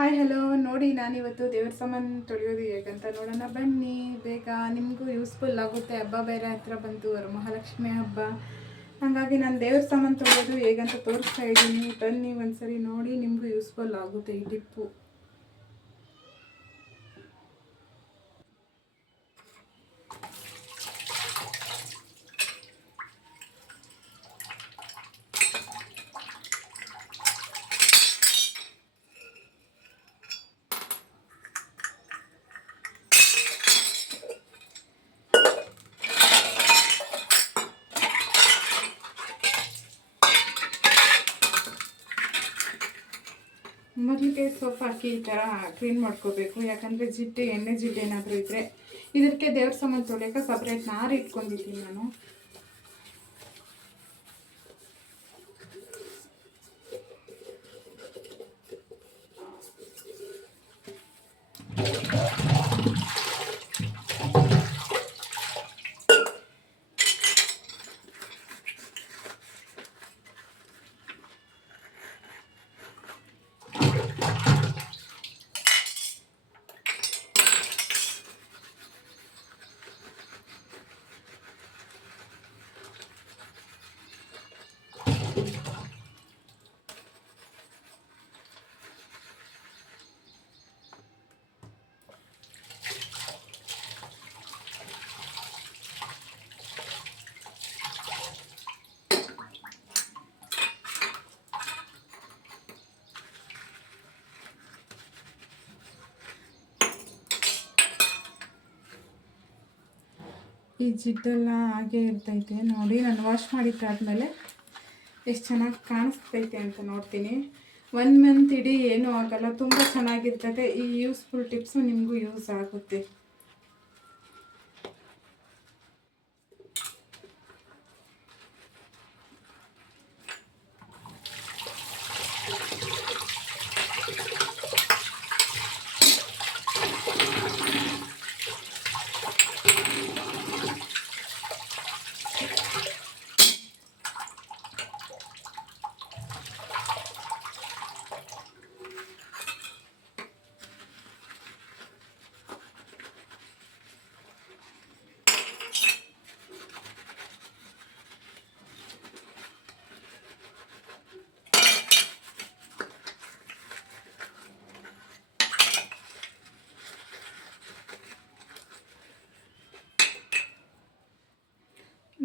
Hi hello ನೋಡಿ, ನಾನಿವತ್ತು ದೇವ್ರ ಸಾಮಾನು ತೊಳೆಯೋದು ಹೇಗಂತ ನೋಡೋಣ. ಬನ್ನಿ, ಬೇಗ. ನಿಮಗೂ ಯೂಸ್ಫುಲ್ ಆಗುತ್ತೆ. ಹಬ್ಬ ಬೇರೆ ಹತ್ರ ಬಂತು ವರಮಹಾಲಕ್ಷ್ಮಿ ಹಬ್ಬ. ಹಾಗಾಗಿ ನಾನು ದೇವ್ರ ಸಾಮಾನು ತೊಳೆಯೋದು ಹೇಗಂತ ತೋರಿಸ್ತಾ ಇದ್ದೀನಿ. ಬನ್ನಿ ಒಂದ್ಸರಿ ನೋಡಿ, ನಿಮಗೂ ಯೂಸ್ಫುಲ್ ಆಗುತ್ತೆ ಈ ಟಿಪ್ಪು. ಮೊದಲಿಗೆ ಸೋಪ್ ಹಾಕಿ ಈ ಥರ ಕ್ಲೀನ್ ಮಾಡ್ಕೋಬೇಕು. ಯಾಕಂದರೆ ಜಿಡ್ಡು, ಎಣ್ಣೆ ಜಿಡ್ಡು ಏನಾದರೂ ಇದ್ದರೆ ಇದಕ್ಕೆ ದೇವ್ರ ಸಾಮಾನು ತೊಳೆಯೋಕೆ ಸಪ್ರೇಟ್ ನಾರು ಇಟ್ಕೊಂಡಿದ್ದೀನಿ ನಾನು. ಈ ಜಿಡ್ಡೆಲ್ಲ ಹಾಗೆ ಇರ್ತೈತೆ. ನೋಡಿ, ನಾನು ವಾಶ್ ಮಾಡಿದ್ದಾದ್ಮೇಲೆ ಎಷ್ಟು ಚೆನ್ನಾಗಿ ಕಾಣಿಸ್ತೈತೆ ಅಂತ ನೋಡ್ತೀನಿ. ಒನ್ ಮಂತ್ ಇಡೀ ಏನೂ ಆಗಲ್ಲ, ತುಂಬ ಚೆನ್ನಾಗಿರ್ತದೆ. ಈ ಯೂಸ್ಫುಲ್ ಟಿಪ್ಸು ನಿಮಗೂ ಯೂಸ್ ಆಗುತ್ತೆ.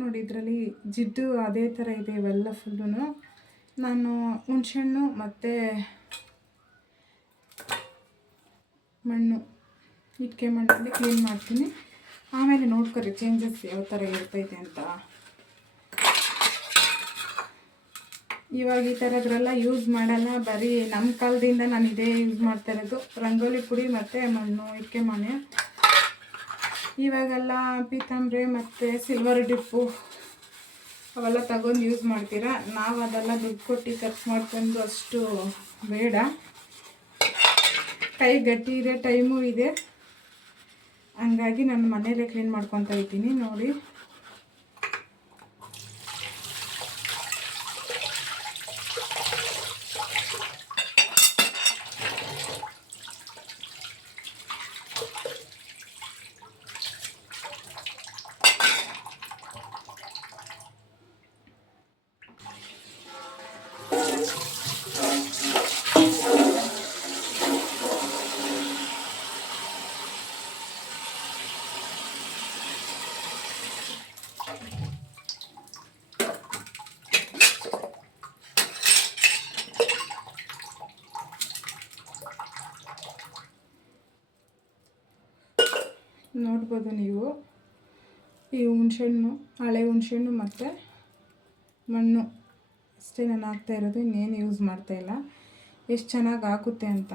ನೋಡಿ, ಇದರಲ್ಲಿ ಜಿಡ್ಡು ಅದೇ ಥರ ಇದೆ ಇವೆಲ್ಲ ಫುಲ್ಲು. ನಾನು ಹುಣಸೆಹಣ್ಣು ಮತ್ತು ಮಣ್ಣು ಇಟ್ಕೆ ಮಣ್ಣಲ್ಲಿ ಕ್ಲೀನ್ ಮಾಡ್ತೀನಿ. ಆಮೇಲೆ ನೋಡ್ಕೊರಿ ಚೇಂಜಸ್ ಯಾವ ಥರ ಇರ್ತೈತೆ ಅಂತ. ಇವಾಗ ಈ ಥರದ್ರೆಲ್ಲ ಯೂಸ್ ಮಾಡಲ್ಲ, ಬರೀ ನಮ್ಮ ಕಾಲದಿಂದ ನಾನು ಇದೇ ಯೂಸ್ ಮಾಡ್ತಾ ಇರೋದು. ರಂಗೋಲಿ ಪುಡಿ ಮತ್ತು ಮಣ್ಣು ಇಟ್ಕೆ ಮನೆ ಇವಾಗೆಲ್ಲ ಪೀತಾಂಬ್ರೆ ಮತ್ತು ಸಿಲ್ವರ್ ಡಿಪ್ಪು ಅವೆಲ್ಲ ತಗೊಂಡು ಯೂಸ್ ಮಾಡ್ತೀರಾ? ನಾವು ಅದೆಲ್ಲ ದುಡ್ಡು ಕೊಟ್ಟು ಖರ್ಚು ಮಾಡ್ಕೊಂಡು ಅಷ್ಟು ಬೇಡ. ಕೈ ಗಟ್ಟಿ ಇದೆ ಟೈಮು ಇದೆ. ಹಂಗಾಗಿ ನಾನು ಮನೆಯಲ್ಲೇ ಕ್ಲೀನ್ ಮಾಡ್ಕೊತಾ ಇದ್ದೀನಿ ನೋಡಿ. ನೋಡ್ಬೋದು ನೀವು. ಈ ಹುಣ್ಸೆಹಣ್ಣು, ಹಳೆ ಹುಣ್ಸೆಹಣ್ಣು ಮತ್ತು ಮಣ್ಣು. ಅಷ್ಟೇ ನಾನು ಹಾಕ್ತಾ ಇರೋದು, ಇನ್ನೇನು ಯೂಸ್ ಮಾಡ್ತಾ ಇಲ್ಲ. ಎಷ್ಟು ಚೆನ್ನಾಗಿ ಹಾಕುತ್ತೆ ಅಂತ.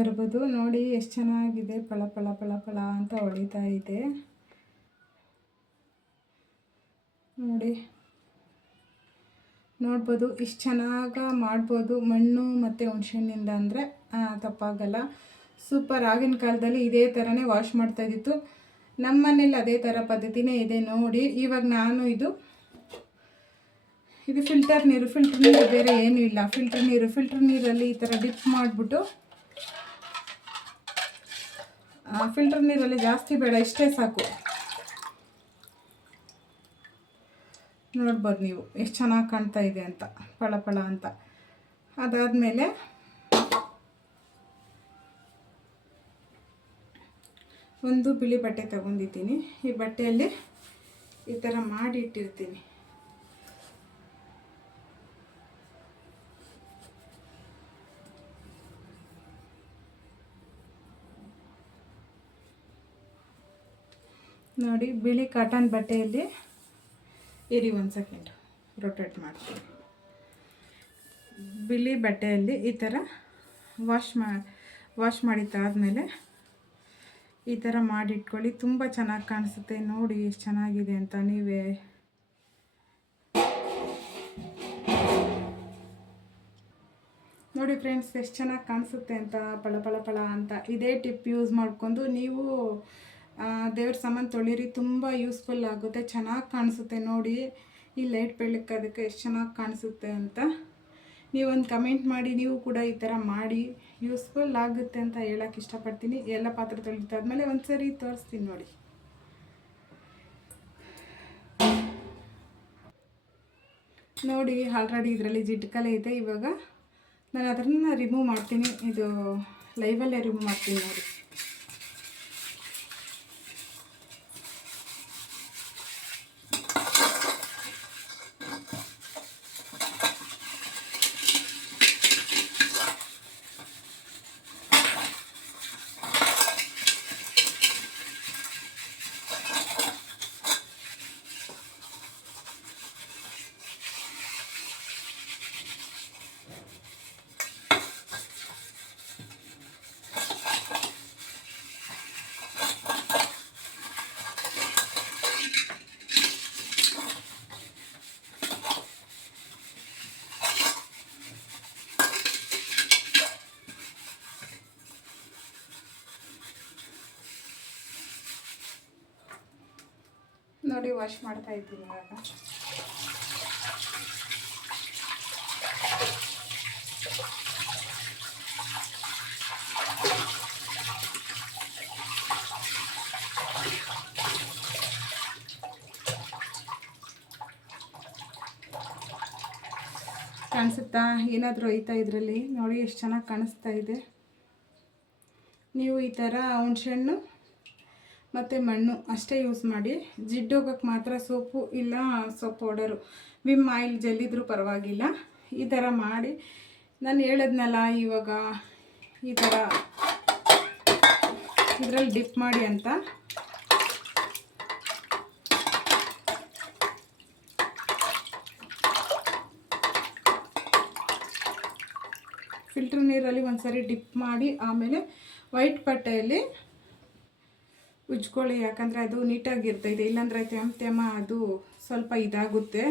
ಇರ್ಬೋದು. ನೋಡಿ ಎಷ್ಟು ಚೆನ್ನಾಗಿದೆ. ಪಳ ಪಳ ಪಳ ಪಳ ಅಂತ ಹೊಳಿತಾ ಇದೆ. ನೋಡಿ. ನೋಡ್ಬೋದು ಇಷ್ಟು ಚೆನ್ನಾಗಿ ಮಾಡ್ಬೋದು. ಮಣ್ಣು ಮತ್ತು ಹುಣ್ಸೆಹಣ್ಣಿಂದ ಅಂದರೆ ತಪ್ಪಾಗಲ್ಲ. ಸೂಪರ್. ಆಗಿನ ಕಾಲದಲ್ಲಿ ಇದೇ ಥರನೇ ವಾಶ್ ಮಾಡ್ತಾಯಿದ್ದಿತ್ತು ನಮ್ಮ ಮನೇಲಿ ಅದೇ ಥರ ಪದ್ಧತಿನೇ ಇದೆ ನೋಡಿ. ಇವಾಗ ನಾನು ಇದು ಇದು ಫಿಲ್ಟರ್ ನೀರು. ಫಿಲ್ಟರ್ ನೀರು ಬೇರೆ ಏನೂ ಇಲ್ಲ. ಫಿಲ್ಟರ್ ನೀರು. ಫಿಲ್ಟರ್ ನೀರಲ್ಲಿ ಈ ಥರ ಡಿಪ್ ಮಾಡಿಬಿಟ್ಟು ಫಿಲ್ಟರ್ ನೀರಲ್ಲಿ ಜಾಸ್ತಿ ಬೇಡ, ಇಷ್ಟೇ ಸಾಕು. ನೋಡ್ಬೋದು ನೀವು, ಎಷ್ಟು ಚೆನ್ನಾಗಿ ಕಾಣ್ತಾ ಇದೆ ಅಂತ ಫಳ ಫಳ ಅಂತ. ಅದಾದಮೇಲೆ ಒಂದು ಬಿಳಿ ಬಟ್ಟೆ ತಗೊಂಡಿದ್ದೀನಿ. ಈ ಬಟ್ಟೆಯಲ್ಲಿ ಈ ಥರ ಮಾಡಿ ಇಟ್ಟಿರ್ತೀನಿ. ನೋಡಿ, ಬಿಳಿ ಕಾಟನ್ ಬಟ್ಟೆಯಲ್ಲಿ ಇರಿ ಒಂದು ಸೆಕೆಂಡ್ ರೊಟೇಟ್ ಮಾಡ್ತೀನಿ. ಬಿಳಿ ಬಟ್ಟೆಯಲ್ಲಿ ಈ ಥರ ವಾಶ್ ಮಾ ವಾಶ್ ಮಾಡಿದ್ದಾದಮೇಲೆ ಈ ಥರ ಮಾಡಿಟ್ಕೊಳ್ಳಿ ತುಂಬ ಚೆನ್ನಾಗಿ ಕಾಣಿಸುತ್ತೆ. ನೋಡಿ, ಎಷ್ಟು ಚೆನ್ನಾಗಿದೆ ಅಂತ ನೀವೇ. ನೋಡಿ ಫ್ರೆಂಡ್ಸ್ ಎಷ್ಟು ಚೆನ್ನಾಗಿ ಕಾಣಿಸುತ್ತೆ ಅಂತ, ಪಳ ಪಳ ಪಳ ಅಂತ ಇದೇ ಟಿಪ್ ಯೂಸ್ ಮಾಡಿಕೊಂಡು ನೀವು ದೇವ್ರ ಸಾಮಾನು ತೊಳಿರಿ, ತುಂಬ ಯೂಸ್ಫುಲ್ ಆಗುತ್ತೆ, ಚೆನ್ನಾಗಿ ಕಾಣಿಸುತ್ತೆ ನೋಡಿ. ಈ ಲೈಟ್ ಬೆಳಕ್ಕೆ ಅದಕ್ಕೆ ಎಷ್ಟು ಚೆನ್ನಾಗಿ ಕಾಣಿಸುತ್ತೆ ಅಂತ. ನೀವೊಂದು ಕಮೆಂಟ್ ಮಾಡಿ, ನೀವು ಕೂಡ ಈ ಥರ ಮಾಡಿ. ಯೂಸ್ಫುಲ್ ಆಗುತ್ತೆ ಅಂತ ಹೇಳಕ್ಕೆ ಇಷ್ಟಪಡ್ತೀನಿ. ಎಲ್ಲ ಪಾತ್ರೆ ತೊಳಿತಾದ್ಮೇಲೆ ಒಂದು ಸರಿ ತೋರಿಸ್ತೀನಿ ನೋಡಿ. ನೋಡಿ ಆಲ್ರೆಡಿ ಇದರಲ್ಲಿ ಜಿಡ್ಕಲೆ ಇದೆ. ಇವಾಗ ನಾನು ಅದನ್ನು ರಿಮೂವ್ ಮಾಡ್ತೀನಿ. ಇದು ಲೈವಲ್ಲೇ ರಿಮೂವ್ ಮಾಡ್ತೀನಿ ನೋಡಿ. ನೋಡಿ ವಾಶ್ ಮಾಡ್ತಾ ಇದ್ದೀನಿ ಇವಾಗ. ಕಾಣಿಸುತ್ತಾ? ಏನಾದರೂ ಐತಾ ಇದರಲ್ಲಿ? ನೋಡಿ, ಎಷ್ಟು ಚೆನ್ನಾಗಿ ಕಾಣಿಸ್ತಾ ಇದೆ. ನೀವು ಈ ಥರ ಹುಣ್ಸೆಹಣ್ಣು ಮತ್ತು ಮಣ್ಣು ಅಷ್ಟೇ ಯೂಸ್ ಮಾಡಿ, ಜಿಡ್ಡು ಹೋಗೋಕ್ಕೆ ಮಾತ್ರ ಸೋಪು ಇಲ್ಲ, ಸೋಪ್ ಪೌಡರು. ವಿಮ್ ಆಯಿಲ್ ಜಲ್ಲಿದ್ರೂ ಪರವಾಗಿಲ್ಲ. ಈ ಥರ ಮಾಡಿ, ನಾನು ಹೇಳಿದ್ನಲ್ಲ ಇವಾಗ ಈ ಥರ ಇದರಲ್ಲಿ ಡಿಪ್ ಮಾಡಿ ಅಂತ. ಫಿಲ್ಟರ್ ನೀರಲ್ಲಿ ಒಂದು ಸರಿ ಡಿಪ್ ಮಾಡಿ, ಆಮೇಲೆ ವೈಟ್ ಬಟ್ಟೆಯಲ್ಲಿ ಉಜ್ಕೊಳ್ಳಿ, ಯಾಕಂದರೆ ಅದು ನೀಟಾಗಿರ್ತೈತೆ. ಇಲ್ಲಾಂದರೆ ತೆಮ್ಮ ತೆಮ್ಮ ಅದು ಸ್ವಲ್ಪ ಇದಾಗುತ್ತೆ.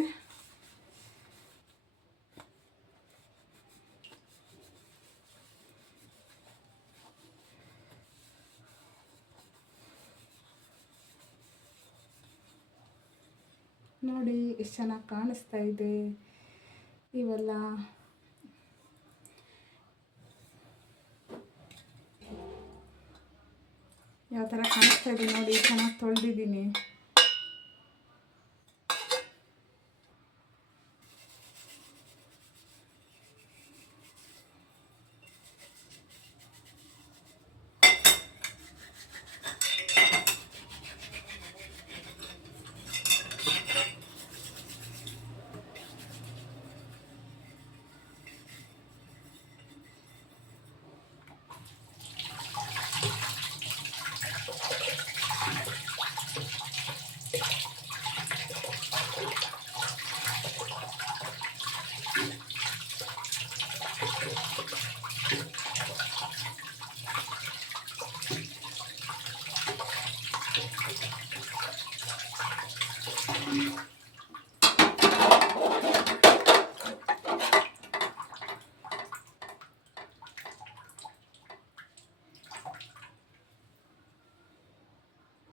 ನೋಡಿ, ಎಷ್ಟು ಚೆನ್ನಾಗಿ ಕಾಣಿಸ್ತಾ ಇದೆ. ಇವೆಲ್ಲ ಯಾವ ಥರ ಕಾಣಿಸ್ತಾ ಇದೆ ನೋಡಿ ಚೆನ್ನಾಗಿ ತೊಳೆದಿದ್ದೀನಿ.